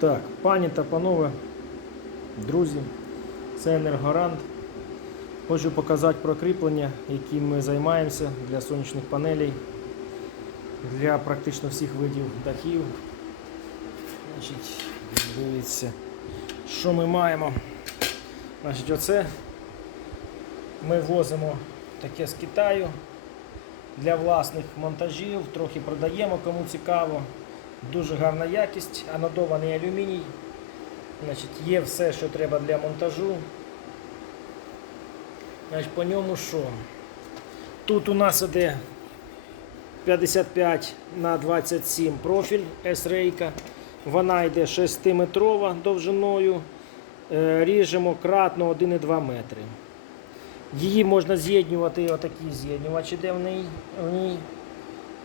Так, пані та панове, друзі, це енергорант. Хочу показати прокріплення, яким ми займаємося для сонячних панелей, для практично всіх видів дахів. Значить, дивіться, що ми маємо. Значить, оце ми возимо таке з Китаю для власних монтажів, трохи продаємо, кому цікаво. Дуже гарна якість, анодований алюміній. Значить, Є все, що треба для монтажу. Значить, По ньому що? Тут у нас іде 55 на 27 профіль S-рейка. Вона йде 6-метрова довжиною. Е, Ріжемо кратно 1,2 метри. Її можна з'єднувати, отакий з'єднювач іде в ній.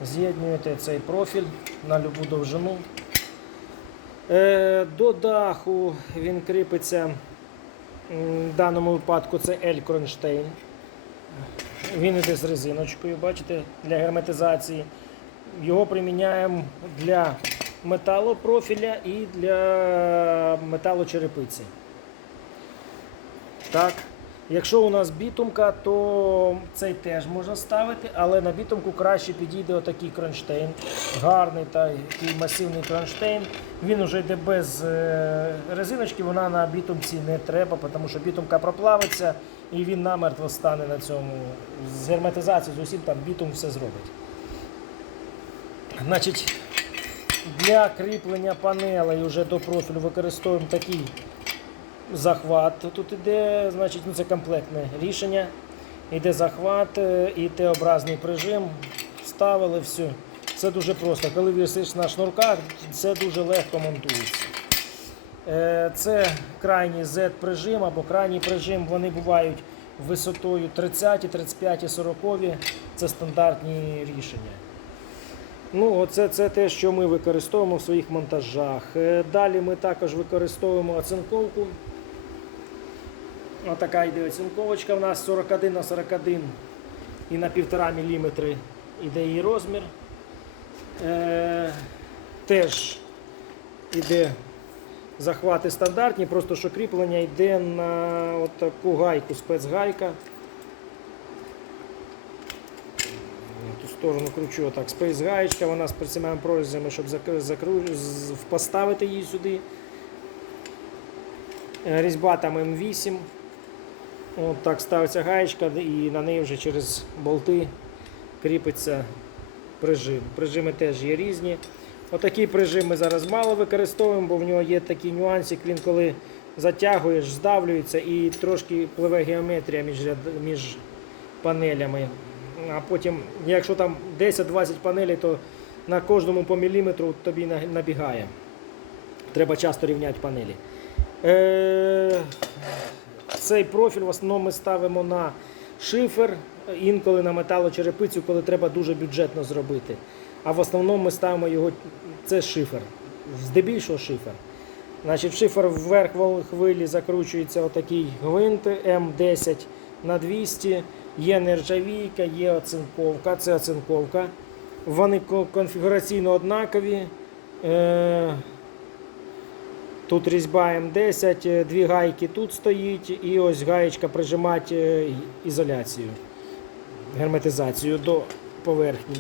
З'єднуєте цей профіль на любу довжину. Е, До даху він кріпиться, в даному випадку це L кронштейн. Він іде з резиночкою, бачите, для герметизації. Його приміняємо для металопрофіля і для металочерепиці. Так. Якщо у нас бітумка, то цей теж можна ставити, але на бітумку краще підійде отакий кронштейн. Гарний такий масивний кронштейн. Він вже йде без е, резиночки, вона на бітумці не треба, тому що бітумка проплавиться і він намертво стане на цьому. З герметизацією з усім там бітум все зробить. Значить, для кріплення панелей вже до профілю використовуємо такий захват. Тут іде, значить, ну це комплектне рішення. Іде захват е, і Т-образний прижим. Вставили все. Це дуже просто. Коли висиш на шнурках, це дуже легко монтується. Е, Це крайній Z-прижим або крайній прижим. Вони бувають висотою 30, 35 і 40. Це стандартні рішення. Ну, оце це те, що ми використовуємо в своїх монтажах. Е, Далі ми також використовуємо оцинковку. Отака йде оцінковочка в нас 41 на 41 і на 1,5 мм іде її розмір. Е, теж іде захвати стандартні, просто що кріплення йде на от таку гайку, спецгайка. Ту сторону кручу отак. Спецгаєчка, вона з прицімними прорізями, щоб закру, поставити її сюди. Е, Різьба там М8. От так ставиться гаєчка і на неї вже через болти кріпиться прижим. Прижими теж є різні. Отакий прижим ми зараз мало використовуємо, бо в нього є такий нюансик, він коли затягуєш, здавлюється і трошки пливе геометрія між, між панелями. А потім, якщо там 10-20 панелей, то на кожному по міліметру тобі набігає. Треба часто рівняти панелі. Е, цей профіль в основному ми ставимо на шифер, інколи на металочерепицю, коли треба дуже бюджетно зробити. А в основному ми ставимо його, це шифер. Здебільшого шифер. Значить, шифер вверх хвилі закручується отакий гвинт М10 на 200. Є нержавійка, є оцинковка. Це оцинковка. Вони конфігураційно однакові. Тут різьба М10, е, дві гайки тут стоїть, і ось гаєчка прижимати е, ізоляцію, герметизацію до поверхні.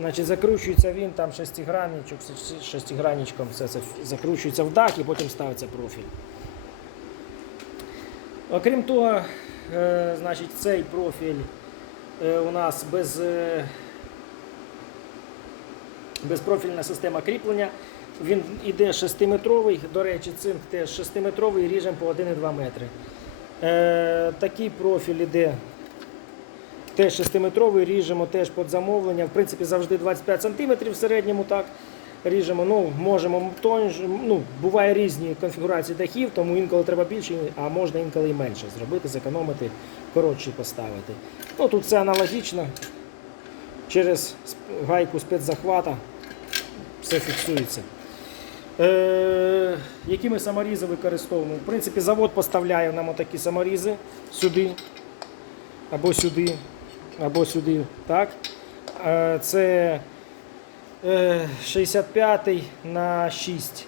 Значить, Закручується він, там шестигранничок, шестигранничком все це закручується в дах і потім ставиться профіль. Окрім того, е, значить, цей профіль у нас без, безпрофільна система кріплення. Він іде 6-метровий, до речі, цинк теж 6-метровий, ріжемо по 1,2 метри. Е, такий профіль іде теж 6-метровий, ріжемо теж під замовлення. В принципі, завжди 25 см в середньому так ріжемо. Ну, можемо ну, буває різні конфігурації дахів, тому інколи треба більше, а можна інколи і менше зробити, зекономити, коротший поставити. Ну, тут все аналогічно. Через гайку спецзахвата все фіксується. Е, які ми саморізи використовуємо? В принципі, завод поставляє нам отакі саморізи сюди, або сюди, або сюди. Так? Е, це е, 65 на 6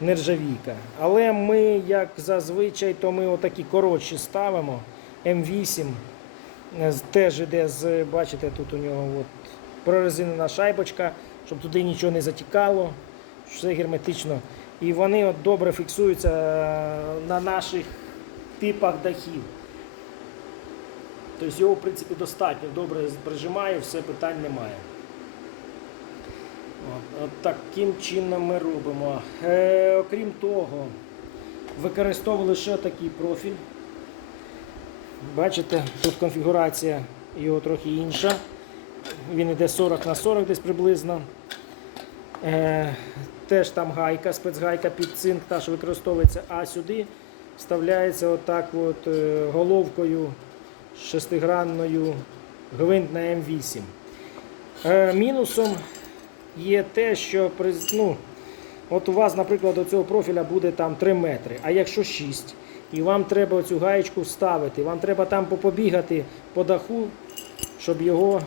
нержавійка. Але ми, як зазвичай, то ми отакі коротші ставимо. М8 е, теж іде бачите, тут у нього от прорезинена шайбочка, щоб туди нічого не затікало, все герметично. І вони от добре фіксуються е, на наших типах дахів. Тобто його, в принципі, достатньо добре прижимає, все питань немає. От, от таким чином ми робимо. Е, окрім того, використовували ще такий профіль. Бачите, тут конфігурація його трохи інша. Він йде 40 на 40 десь приблизно. Е, теж там гайка, спецгайка під цинк, та що використовується, а сюди вставляється отак от, е, головкою шестигранною гвинт на М8. Е, мінусом є те, що ну, от у вас, наприклад, до цього профіля буде там 3 метри, а якщо 6, і вам треба цю гаєчку вставити, вам треба там попобігати по даху, щоб його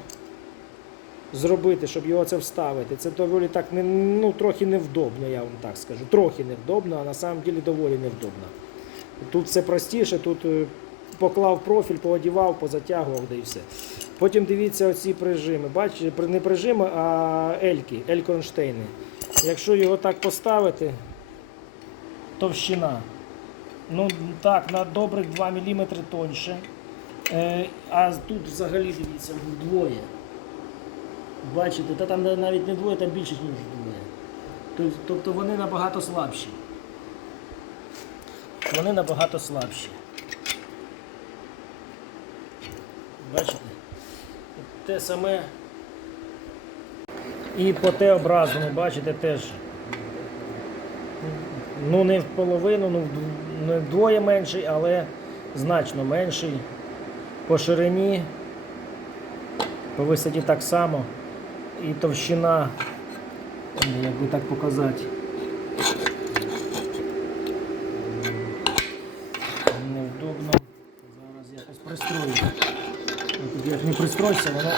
зробити, щоб його це вставити. Це доволі так не, ну, трохи невдобно, я вам так скажу. Трохи невдобно, а на самом деле доволі невдобно. Тут все простіше, тут е, поклав профіль, поодівав, позатягував, да і все. Потім дивіться оці прижими. Бачите, не прижими, а ельки, елькронштейни. Якщо його так поставити, товщина. Ну так, на добрих 2 мм тоньше. Е, а тут взагалі дивіться, вдвоє. Бачите, та там навіть не двоє, там більше, ніж двоє. Тобто- вони набагато слабші. Вони набагато слабші. Бачите? Те саме і по Т-образному, бачите, теж. Ну, не в половину, ну, не вдвоє менший, але значно менший. По ширині, по висоті так само. І товщина, як би так показати. Невдобно. Зараз якось пристрою. Тут як не пристройся, воно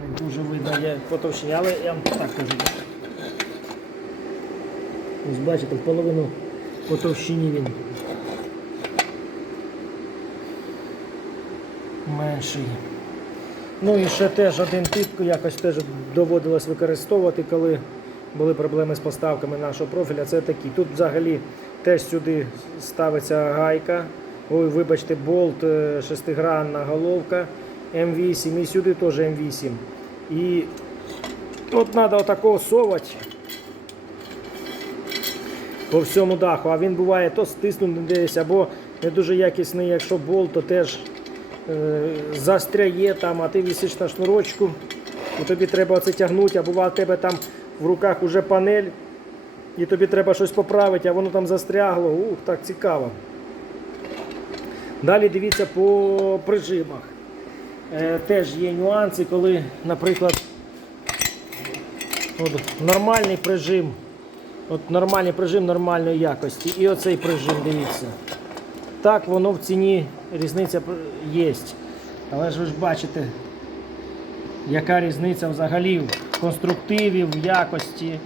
не дуже видно є по товщині, але я вам так кажу. Ось бачите, в половину по товщині він менший. Ну і ще теж один тип якось теж доводилось використовувати, коли були проблеми з поставками нашого профіля. Це такі. Тут взагалі теж сюди ставиться гайка. Ой, вибачте, болт е, шестигранна головка М8 і сюди теж М8. І от треба отакого совати по всьому даху, а він буває то стиснутий десь, або не дуже якісний, якщо болт, то теж застряє там, а ти вісиш на шнурочку, і тобі треба це тягнути, а буває в тебе там в руках уже панель, і тобі треба щось поправити, а воно там застрягло. Ух, так цікаво. Далі дивіться по прижимах. Е, теж є нюанси, коли, наприклад, от, нормальний прижим. От нормальний прижим нормальної якості. І оцей прижим, дивіться. Так, воно в ціні різниця є. Але ж ви ж бачите, яка різниця взагалі в конструктиві, в якості.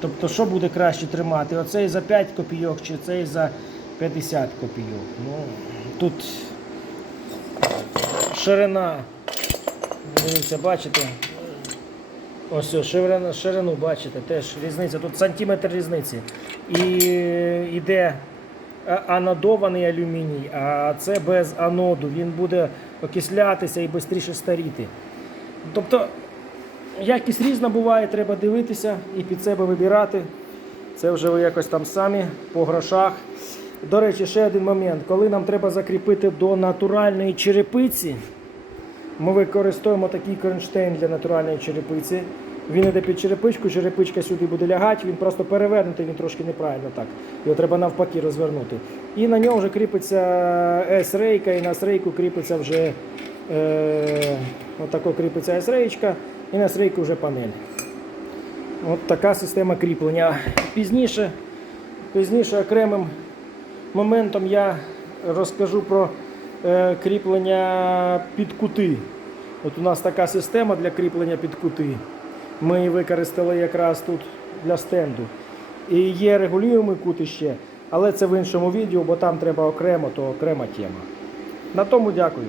Тобто, що буде краще тримати? Оцей за 5 копійок чи цей за 50 копійок. Ну, тут ширина. Дивіться, бачите? Ось ширину, ширину бачите, теж різниця. Тут сантиметр різниці. І йде а- анодований алюміній, а це без аноду. Він буде окислятися і швидше старіти. Тобто якість різна буває, треба дивитися і під себе вибирати. Це вже ви якось там самі по грошах. До речі, ще один момент. Коли нам треба закріпити до натуральної черепиці, ми використовуємо такий кронштейн для натуральної черепиці. Він йде під черепичку, черепичка сюди буде лягати, він просто перевернутий, він трошки неправильно так. Його треба навпаки розвернути. І на нього вже кріпиться S-рейка, і на S-рейку кріпиться вже е, отако кріпиться S-рейчка, і на S-рейку вже панель. От така система кріплення. Пізніше, пізніше окремим моментом я розкажу про е, кріплення під кути. От у нас така система для кріплення під кути. Ми використали якраз тут для стенду. І є регулюємо кутище, але це в іншому відео, бо там треба окремо, то окрема тема. На тому дякую.